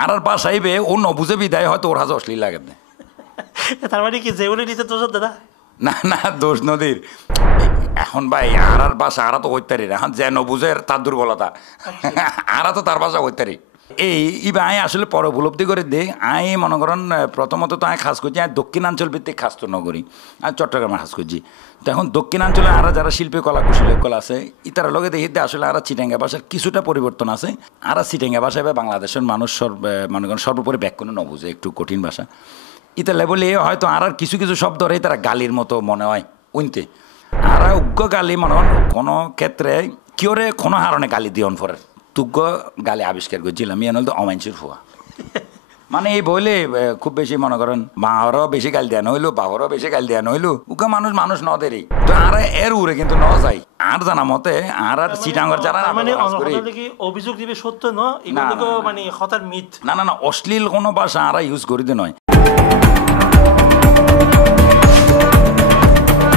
আর বাস আইবে ও নবুঝে বিদায় হয়তো ওর হাজে অশ্লীল লাগে না। তার মানে কি যে উনি নিচে দোষ দাদা? না না, দোষ নদীর। এখন ভাই আর বাসা আরা তো হইতারি এখন যে নবুঝে তার দুর্বলতা, আরা তো তার বাসা হইতারি। এই ইবা আয় আসলে পর উপলব্ধি করে দে। আয় মনে করেন প্রথমত তো আয় খাস করছি, আয় দক্ষিণাঞ্চল ভিত্তিক খাস তো নগরী, আর চট্টগ্রামে খাস করছি। তো এখন দক্ষিণাঞ্চলে আরা যারা শিল্পী কলা কুশলী কলা আছে ইতার লগে দেখি আসলে আরা চিটাঙ্গা ভাষার কিছুটা পরিবর্তন আছে। আরা চিটাঙ্গা ভাষায় বা বাংলাদেশের মানুষ মনে করেন সর্বোপরি ব্যাকরণ নবুঝে, একটু কঠিন ভাষা। ইতা লেবলে হয়তো আর কিছু কিছু শব্দ রে তারা গালির মতো মনে হয় উনতে। আর উগ্র গালি মনে হন কোনো ক্ষেত্রে কিওরে কোনো হারণে গালি দিয়ন পরে তুগ্য গালি আবিষ্কার করছিলাম ইয়ে নল তো অমাইনসির ফুয়া। মানে এই বইলে খুব বেশি মনে করেন মাহরও বেশি গাল দেওয়া নইলো, বাহরও বেশি গাল দেওয়া নইলো, উকা মানুষ ন দেরি তো আর এর উড়ে কিন্তু ন যায়। আর জানা মতে আর চিটাঙ্গর যারা মানে কি অভিযোগ দিবে সত্য ন, এগুলো মানে হতার মিথ। না না না, অশ্লীল কোনো ভাষা আর ইউজ করিতে নয়।